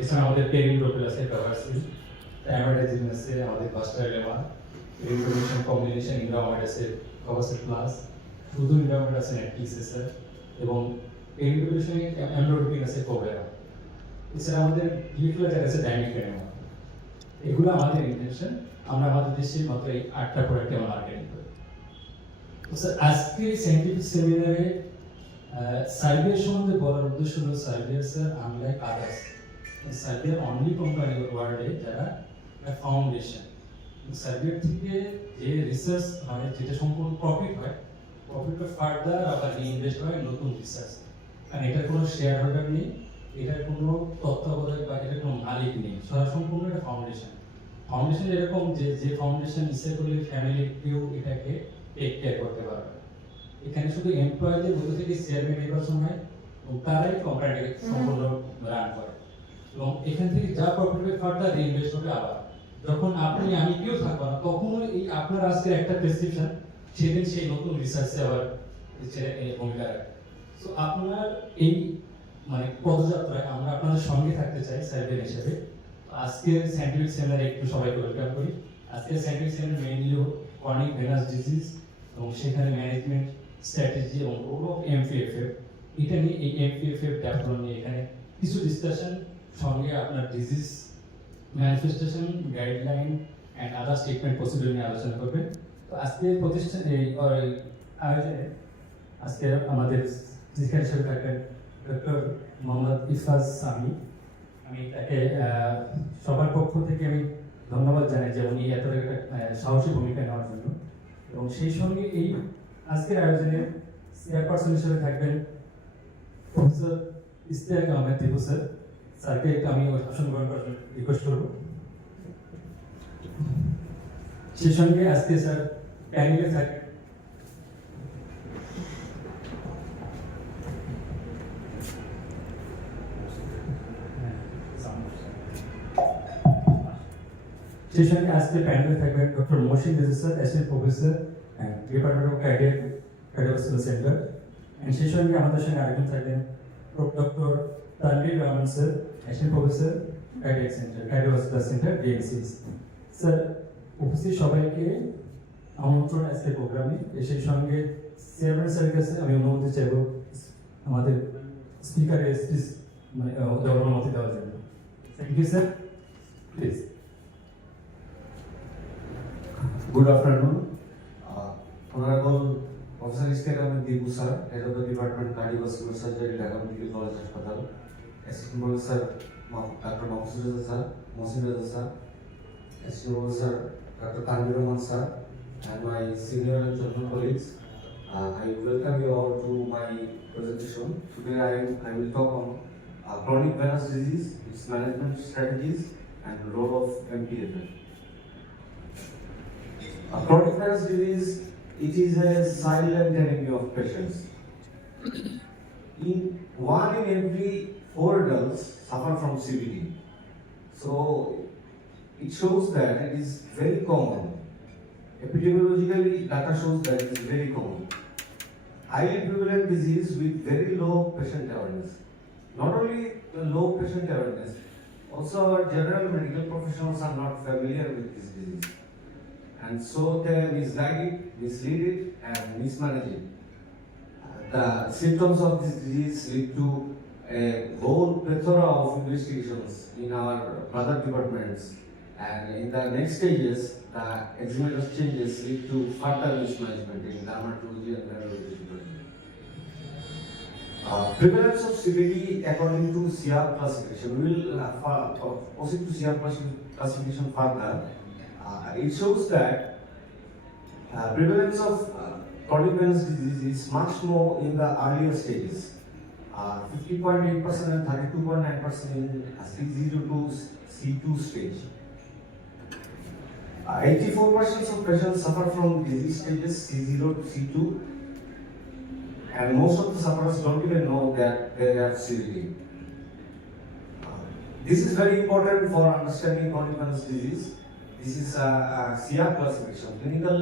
এছাড়া আমাদের পেরিং ডোপেল আছে, কাভারসিল, অ্যামাইডাজিন আছে, আমাদের বাস্টারলেমা, রিকগনিশন কম্বিনেশন ইন্ডামাইড আছে, কাভারসিল প্লাস, শুধু ইন্ডামাইড আছে নেটফ্লিক্স আছে, এবং পেরিং অ্যামলোডিপিন আছে কোভেরা। এছাড়া আমাদের লিফলেটার আছে ডাইমিক্রেনেমা। এগুলো আমাদের ইন্টেনশন, আমরা আমাদের দেশে মাত্র এই 8টা প্রোডাক্ট আমরা মার্কেটিং করি। তো স্যার আজকে সায়েন্টিফিক সেমিনারে সার্বিয়া সম্বন্ধে বলার উদ্দেশ্য হলো Serbia sir unlike others, Serbia only company ওয়ার্ল্ডে যারা ফাউন্ডেশন। সার্বিয়ার থেকে যে রিসার্চ হয় যেটা সম্পূর্ণ প্রফিট হয়, প্রফিটটা ফার্দার আবার রিইনভেস্ট হয় নতুন রিসার্চ। কারণ এটার কোনো শেয়ার হোল্ডার নেই, এটার কোনো তত্ত্বাবধায়ক বা এটার কোনো মালিক নেই, সম্পূর্ণ একটা ফাউন্ডেশন। ফাউন্ডেশন এরকম যে ফাউন্ডেশন ইচ্ছে করলে ফ্যামিলি কেউ এটাকে টেক কেয়ার করতে পারবে। এখানে শুধু এমপ্লয়ীদের মধ্যে থেকে চেয়ারম্যান নির্বাচন হয় এবং তারাই কোম্পানিটাকে সম্পূর্ণ রান করে, এবং এখান থেকে যা প্রফিট হবে ফার্দার রিইনভেস্ট হবে। আবার যখন আপনি আমি কেউ থাকবো না, তখনও এই আপনার আজকের একটা প্রেসক্রিপশন সেদিন সেই নতুন রিসার্চে আবার ভূমিকা রাখে। সো আপনার এই মানে পদযাত্রায় আমরা আপনাদের সঙ্গে থাকতে চাই সার্ভেন হিসেবে। আজকের সায়েন্টিফিক সেমিনারে একটু সবাইকে ওয়েলকাম করি। আজকের scientific seminar mainly chronic venous disease এবং সেখানে ম্যানেজমেন্ট স্ট্র্যাটেজি এবং রোল অফ MPFF, এটা নিয়ে এই MPFF ডেভেলপমেন্ট নিয়ে এখানে কিছু ডিসকাশন, সঙ্গে আপনার disease manifestation guideline and other statement procedure নিয়ে আলোচনা করবেন। তো আজকে প্রতিষ্ঠান এই আয়োজনে আজকে আমাদের স্পিকার হিসেবে থাকবেন ডক্টর মোহাম্মদ ইফাজ সামি। আমি তাকে সবার পক্ষ থেকে আমি ধন্যবাদ জানাই যে উনি এত একটা সাহসী ভূমিকা নেওয়ার জন্য। এবং সেই সঙ্গে এই আজকের আয়োজনে চেয়ারপারসন হিসেবে থাকবেন প্রফেসর ইশতিয়াক আহমেদ দীপু স্যার। স্যারকে আমি আসন গ্রহণ করার জন্য রিকোয়েস্ট করব। সেই সঙ্গে আজকে স্যার প্যানেলে থাকবেন সেই সঙ্গে আজকে প্যানেলে থাকবেন doctor Mohsin Reza sir, assistant professor department of cardiovascular centre. সেই সঙ্গে আমাদের সঙ্গে আরেকজন থাকবেন doctor Tanvir Rahman sir, assistant professor cardiovascular centre DMCS. Sir উপস্থিত সবাইকে আমন্ত্রণ আজকের প্রোগ্রামে। সেই সঙ্গে চেয়ারম্যান স্যারের কাছে আমি অনুমতি চাইব আমাদের স্পিকারের স্পিচ মানে অনুমতি দেওয়ার জন্য। Thank you sir, please. Good afternoon. Honorable Professor Ishtiaq Ahmed Deepu sir, Head of the Department Cardiovascular Surgery, Dhaka Medical College Hospital. Assistant Professor Dr. Mohsin Reza sir, Assistant Professor Dr. Tanvir Rahman sir, and my senior and junior colleagues. I welcome you all to my presentation. Today I will talk on chronic venous disease, its management strategies, and the role of MPFF. Chronic venous disease, it is a silent enemy of patients. One in every 4 adults suffer from CVD. So it shows that it is very common. Epidemiologically, data shows that it is very common. Highly prevalent disease with very low patient awareness. Not only the low patient awareness, also our general medical professionals are not familiar with this disease. And so they misguide it, mislead it, and mismanage it. The symptoms of this disease lead to a whole plethora of investigations in our other departments, and in the next stages, the examiners changes lead to further mismanagement in dermatology and neurology department. Prevalence of CVD according to CR classification. We will proceed to CR classification further. It shows that prevalence of chronic venous disease is much more in the earlier stages, 50.8% and 32.9% in C0 to C2 stage. 84% of patients suffer from disease stages C0 to C2, and most of the sufferers don't even know that they have CVD. This is very important for understanding chronic venous disease. This is a CR classification, clinical,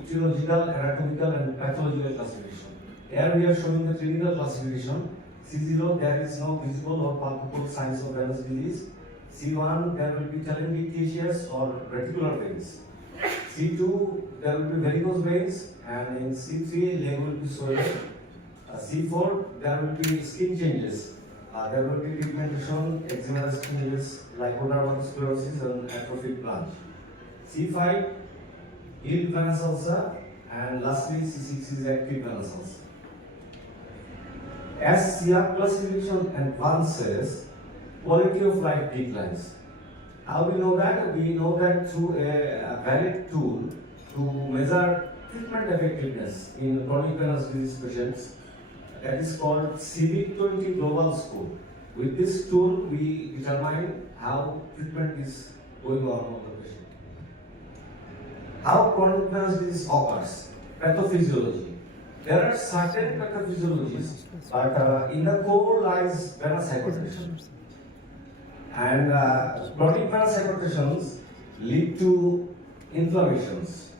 etiological, anatomical, and pathological classification. Here we are showing the clinical classification. C0, there is no visible or palpable signs of venous disease. C1, there will be telangiectasias or reticular veins. C2, there will be varicose veins, and in C3, leg will be swollen. C4, there will be skin changes. There will be pigmentation, eczematous changes, lipodermatosclerosis, and atrophic plunge. C5, healed venous ulcer, and lastly, C6 is active venous ulcer. As CR classification advances, quality of life declines. How we know that? We know that through a valid tool to measure treatment effectiveness in chronic venous disease patients, that is called CV20 Global Score. With this tool, we determine how treatment is going on the patient. How chronic venous disease occurs? Pathophysiology. There are certain pathophysiologies, but in the core lies venous hypertension. And chronic venous hypertensions lead to inflammations.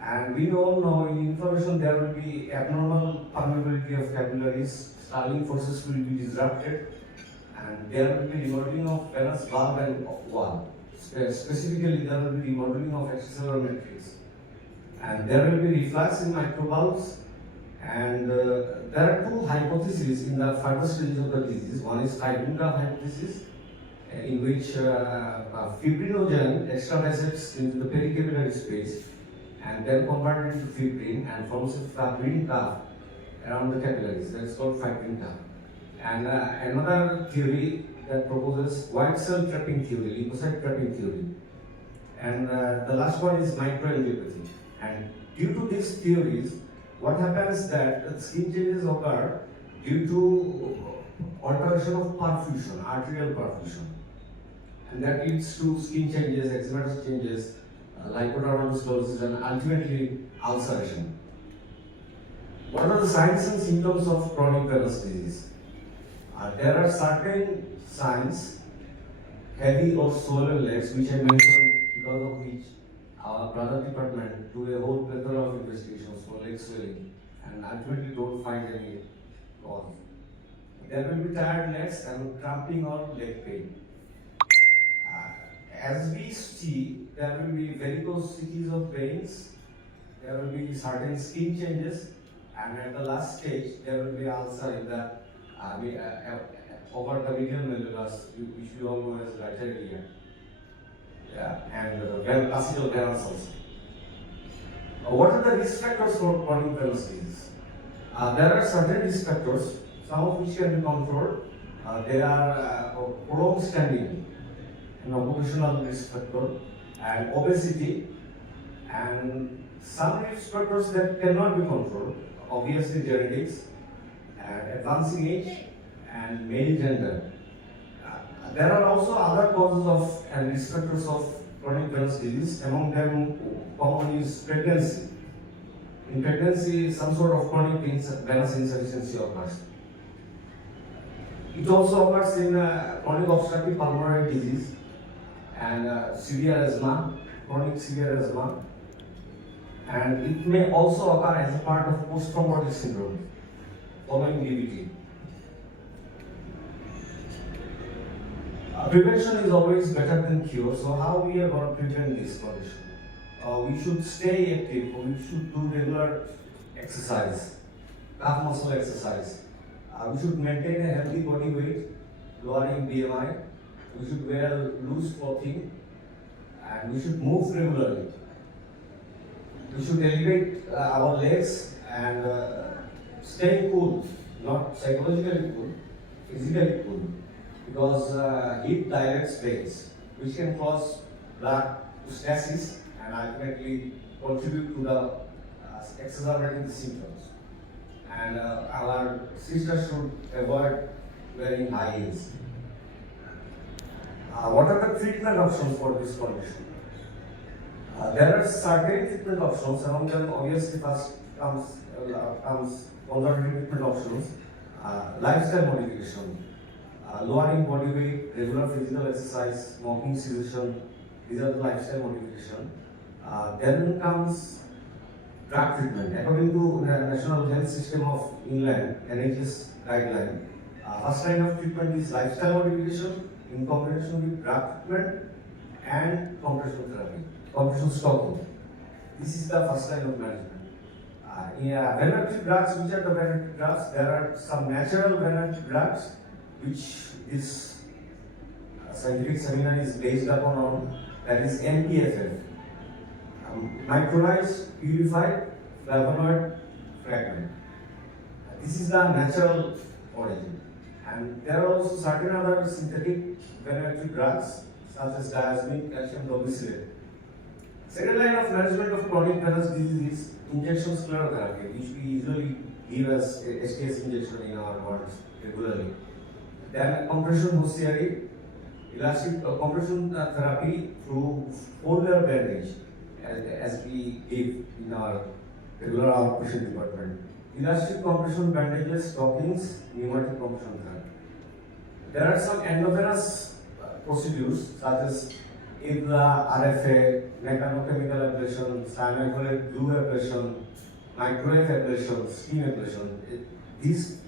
And we all know in inflammation there will be abnormal permeability of capillaries, Starling forces will be disrupted, and there will be remodeling of venous valve and wall. Specifically, there will be remodeling of extracellular matrix. And there will be reflux in microvalves. And there are two hypotheses in the further stages of the disease. One is fibrin graph hypothesis, in which fibrinogen extravasates into the pericapillary space and then converted into fibrin and forms a fibrin cuff around the capillaries. That's called fibrin cuff. And another theory that proposes white cell trapping theory, lymphocyte trapping theory. And the last one is microangiopathy. And due to these theories, what happens that skin changes occur due to alteration of perfusion, arterial perfusion. And that leads to skin changes, eczematous changes, lipodermatosclerosis, and ultimately ulceration. What are the signs and symptoms of chronic venous disease? There are certain signs, heavy or swollen legs, which I mentioned, because of which our brother department do a whole plethora of investigations for leg swelling and ultimately don't find any cause. There will be tired legs and cramping or leg pain. As we see, there will be varicosities of veins, there will be certain skin changes, and at the last stage, there will be ulcer in the over the medial malleolus, which we all know as right area. And classical venous ulcer. What are the risk factors for chronic venous disease? There are certain risk factors, some of which can be controlled. They are prolonged standing, an occupational risk factor, and obesity, and some risk factors that cannot be controlled, obviously genetics, and advancing age, and male gender. There are also other causes of and risk factors of chronic venous disease. Among them, common is pregnancy. In pregnancy, some sort of chronic venous insufficiency occurs. It also occurs in chronic obstructive pulmonary disease and severe asthma, chronic severe asthma. And it may also occur as a part of post-traumatic syndrome following DVT. Prevention is always better than cure, so how we are going to prevent this condition? We should stay active, we should do regular exercise, calf muscle exercise. We should maintain a healthy body weight, lowering BMI. We should wear loose clothing, and we should move regularly. We should elevate our legs and stay cool, not psychologically cool, physically cool. Because heat dilates veins, which can cause blood to stasis and ultimately contribute to the exacerbating the symptoms. And our sisters should avoid wearing high heels. What are the treatment options for this condition? There are certain treatment options. Among them, obviously, first comes conservative treatment options, lifestyle modification. Lowering body weight, regular physical exercise, smoking cessation, these are the lifestyle modification. Then comes drug treatment. According to the National Health System of England, NHS guideline, First line of treatment is lifestyle modification in combination with drug treatment and compression therapy, compression stocking. This is the first line of management. In venous drugs, which are the venous drugs? There are some natural venous drugs which this scientific seminar is based upon, that is MPFF, micronized purified flavonoid fragment. This is the natural origin. And there are also certain other synthetic venous drugs such as diazepam, calcium domicelate. Second line of management of chronic venous disease is injection sclerotherapy, which we usually give as STS injection in our wards regularly. Then compression hosiery, elastic compression therapy through 4-layer bandage, as we give in our regular outpatient department. Elastic compression bandages, stockings, pneumatic compression therapy. There are some endovenous procedures such as IBLA, RFA, mechanochemical ablation, cyanocolate glue ablation, microwave ablation, steam ablation. These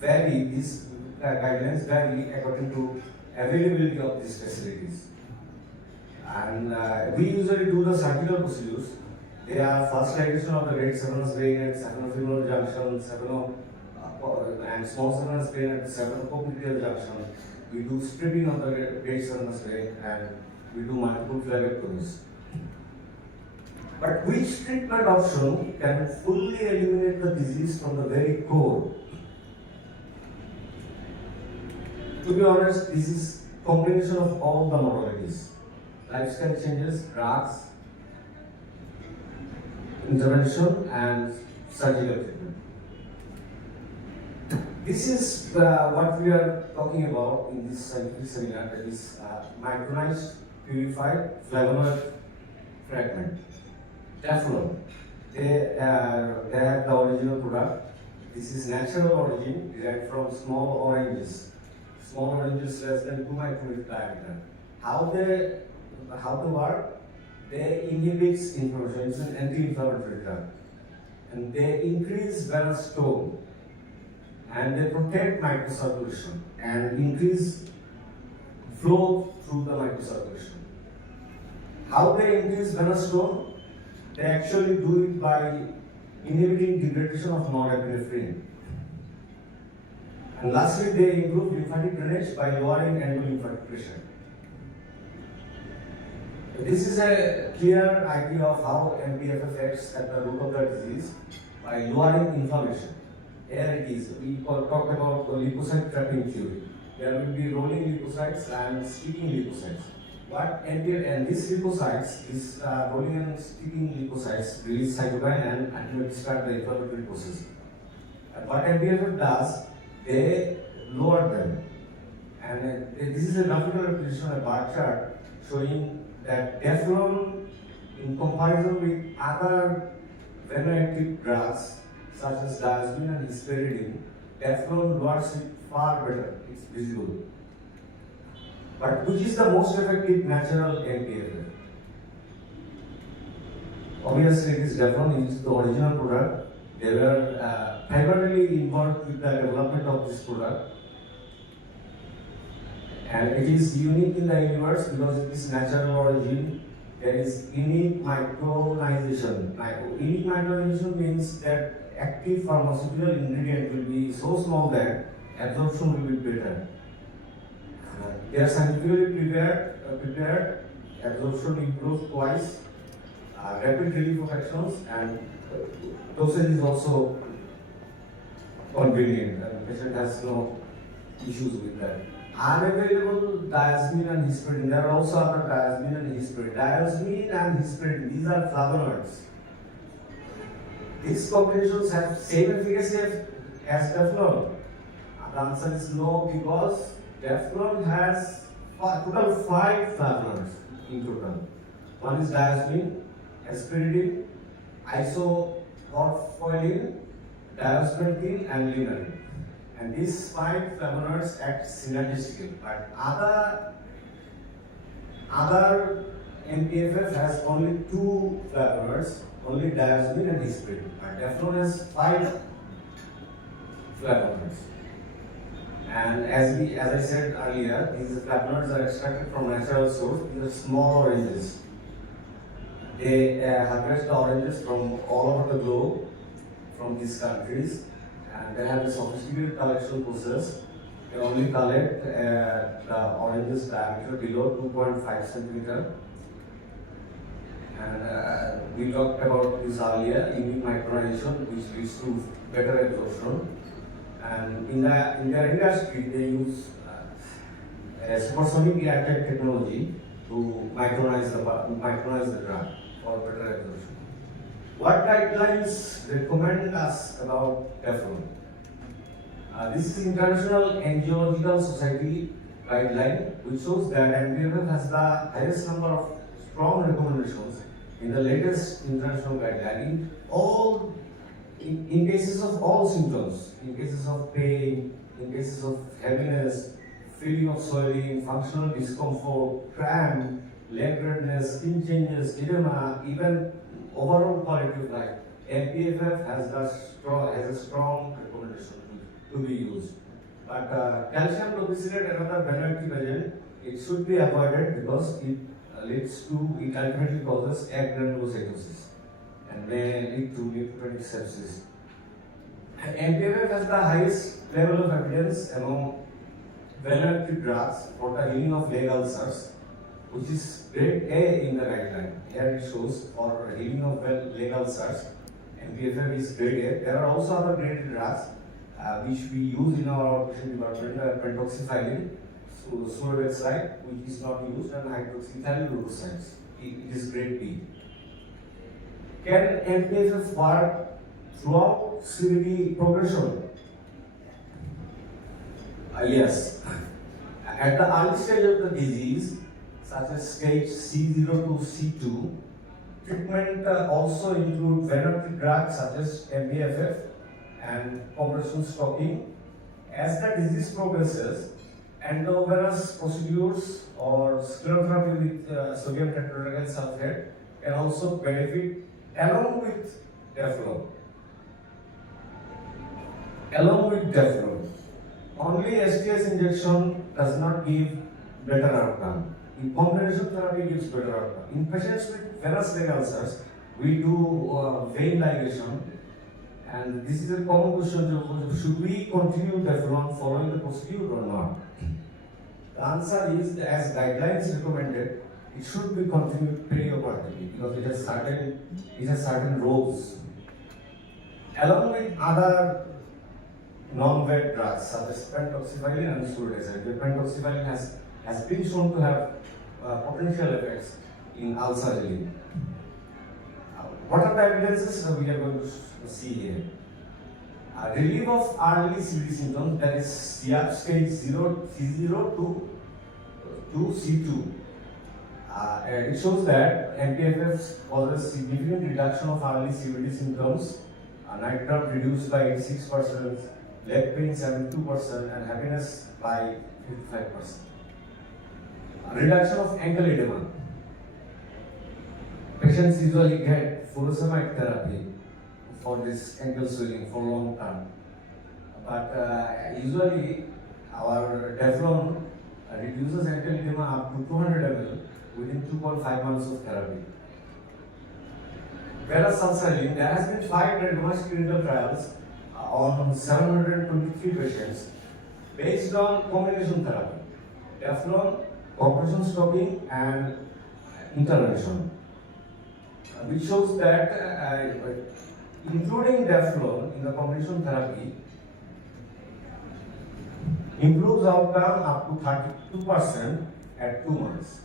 guidelines vary according to availability of these facilities. And we usually do the surgical procedures. They are first ligation of the great saphenous vein at saphenofemoral junction, and small saphenous vein at saphenopopliteal junction. We do stripping of the great saphenous vein and we do multiple phlebotomies. But which treatment option can fully eliminate the disease from the very core? To be honest, this is combination of all the modalities. Lifestyle changes, drugs, intervention and surgical treatment. This is what we are talking about in this scientific seminar, that is micronized purified flavonoid fragment. Teflon. They have the original product. This is natural origin derived from small oranges. Small oranges less than 2 micrometer diameter. How they work? They inhibit inflammation. It's an anti-inflammatory drug, and they increase venous tone, and they protect microcirculation and increase flow through the microcirculation. How they increase venous tone? They actually do it by inhibiting degradation of norepinephrine. And lastly, they improve lymphatic drainage by lowering endolymphatic pressure. This is a clear idea of how MPFF acts at the root of the disease by lowering inflammation. Here it is. We talked about the leukocyte trapping theory. There will be rolling leukocytes and sticking leukocytes. And these leukocytes, these rolling and sticking leukocytes, release cytokine and ultimately start the inflammatory process. And what MPFF does, they lower them. And this is a graphical representation of a bar chart showing that Teflon, in comparison with other venoactive drugs such as diazepam and hesperidine, Teflon lowers it far better. It's visible. But which is the most effective natural MPFF? Obviously, it is Teflon. It is the original product. They were primarily involved with the development of this product. And it is unique in the universe because it is natural origin. There is unique micronization. Unique micronization means that active pharmaceutical ingredient will be so small that absorption will be better. They are scientifically prepared. Absorption improves twice. Rapid relief of actions, and dosage is also convenient. The patient has no issues with that. Unavailable diazepam and hesperidine. There are also other diazepam and hesperidine. Diazepam and hesperidine, these are flavonoids. These combinations have same efficacy as Teflon. The answer is no, because Teflon has total 5 flavonoids in total. One is diazepam, hesperidine, isoporphyrin, diazepam, and linoleum. And these 5 flavonoids act synergistically. But other MPFF has only 2 flavonoids, only diazepam and hesperidine. But Teflon has 5 flavonoids. And as I said earlier, these flavonoids are extracted from natural source. These are small oranges. They harvest the oranges from all over the globe, from these countries, and they have a sophisticated collection process. They only collect the oranges diameter below 2.5 centimeter. And we talked about this earlier, unique micronization, which leads to better absorption. And in their industry, they use a supersonic reactor technology to micronize the drug for better absorption. What guidelines recommend us about Teflon? This is International Angiological Society guideline, which shows that MPFF has the highest number of strong recommendations in the latest international guideline. In cases of all symptoms, in cases of pain, in cases of heaviness, feeling of swelling, functional discomfort, cramp, leg redness, skin changes, edema, even overall quality of life, MPFF has a strong recommendation to be used. But calcium lopicillate, another bioactive agent, it should be avoided because it ultimately causes egg granulocytosis and may lead to neutropenic sepsis. MPFF has the highest level of evidence among bioactive drugs for the healing of leg ulcers, which is grade A in the guideline. Here it shows for healing of leg ulcers, MPFF is grade A. There are also other graded drugs which we use in our outpatient department, pentoxifylline, sulodexide, which is not used, and hydroxythiouracil. It is grade B. Can MPFF work throughout CVD progression? Yes. At the early stage of the disease, such as stage C0 to C2, treatment also include venoactive drugs such as MPFF and compression stocking. As the disease progresses, endovenous procedures or sclerotherapy with sodium tetrahydrogen sulfate can also benefit along with Teflon. Only STS injection does not give better outcome. In combination therapy gives better outcome. In patients with venous leg ulcers, we do vein ligation, and this is a common question: should we continue Teflon following the procedure or not? The answer is, as guidelines recommended, it should be continued perioperatively because it has certain roles. Along with other non-vet drugs such as pentoxifylline and sulodexide, the pentoxifylline has been shown to have potential effects in ulcer healing. What are the evidences we are going to see here? Relief of early CVD symptoms, that is stage C0 to C2. It shows that MPFF causes significant reduction of early CVD symptoms, night cramp reduced by 86%, leg pain 72%, and happiness by 55%. Reduction of ankle edema. Patients usually get furosemide therapy for this ankle swelling for long term. But usually our Teflon reduces ankle edema up to 200 ml within 2.5 months of therapy. Whereas sulfurylene, there has been 5 randomized clinical trials on 723 patients based on combination therapy, Teflon, compression stocking, and intervention, which shows that including Teflon in the combination therapy improves outcome up to 32% at 2 months.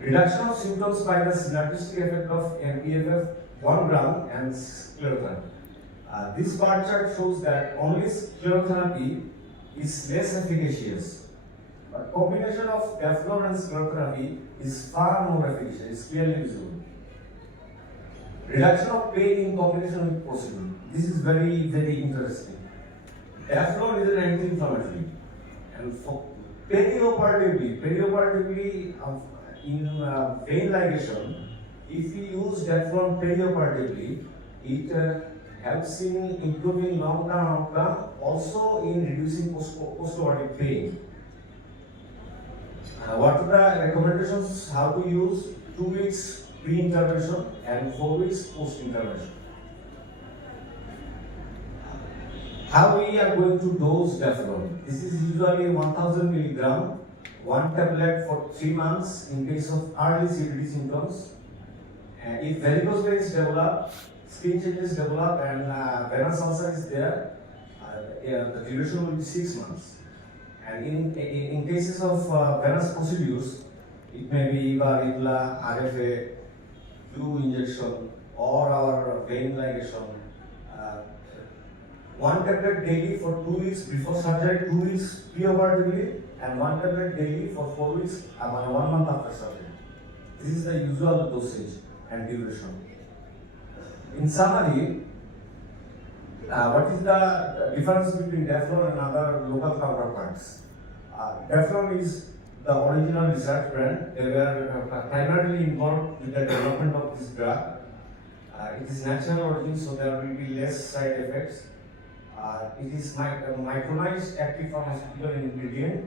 Reduction of symptoms by the synergistic effect of MPFF 1 gram and sclerotherapy. This bar chart shows that only sclerotherapy is less efficacious, but combination of Teflon and sclerotherapy is far more efficacious, it's clearly visible. Reduction of pain in combination with procedure. This is very, very interesting. Teflon is an anti-inflammatory, and for perioperatively in vein ligation, if we use Teflon perioperatively, it helps in improving long-term outcome, also in reducing post-operative pain. What are the recommendations? How to use 2 weeks pre-intervention and 4 weeks post-intervention. How we are going to dose Deflon? This is usually 1000 milligram, one tablet for 3 months in case of early CVD symptoms. If varicose veins develop, skin changes develop, and venous ulcer is there, the duration will be 6 months. And in cases of venous procedures, it may be IVA, IVLA, RFA, glue injection, or our vein ligation. One tablet daily for 2 weeks before surgery, 2 weeks pre-operatively, and one tablet daily for 4 weeks, 1 month after surgery. This is the usual dosage and duration. In summary, what is the difference between Deflon and other local counterparts? Deflon is the original research brand. They were primarily involved with the development of this drug. It is natural origin, so there will be less side effects. It is micronized active pharmaceutical ingredient.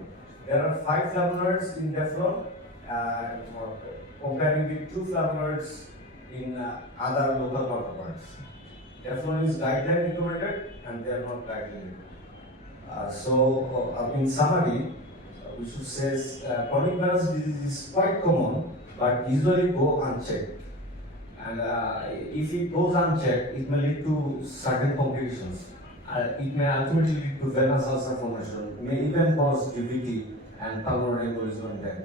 There are 5 flavonoids in Deflon, comparing with 2 flavonoids in other local counterparts. Deflon is guideline recommended, and they are not guideline recommended. In summary, we should say chronic venous disease is quite common, but usually go unchecked. And if it goes unchecked, it may lead to certain complications. It may ultimately lead to venous ulcer formation, may even cause DVT and pulmonary embolism and death.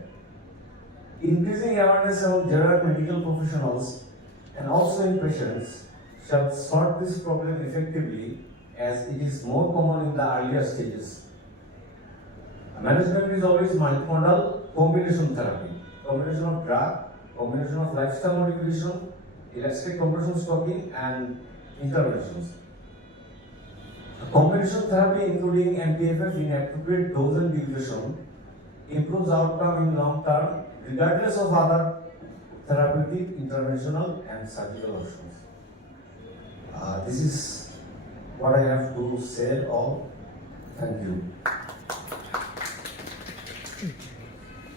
Increasing awareness among general medical professionals and also in patients shall solve this problem effectively, as it is more common in the earlier stages. Management is always multimodal combination therapy, combination of drug, combination of lifestyle modification, elastic compression stocking, and interventions. Combination therapy including MPFF in appropriate dose and duration improves outcome in long term regardless of other therapeutic, interventional, and surgical options. This is what I have to say all. Thank you.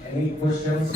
Any questions?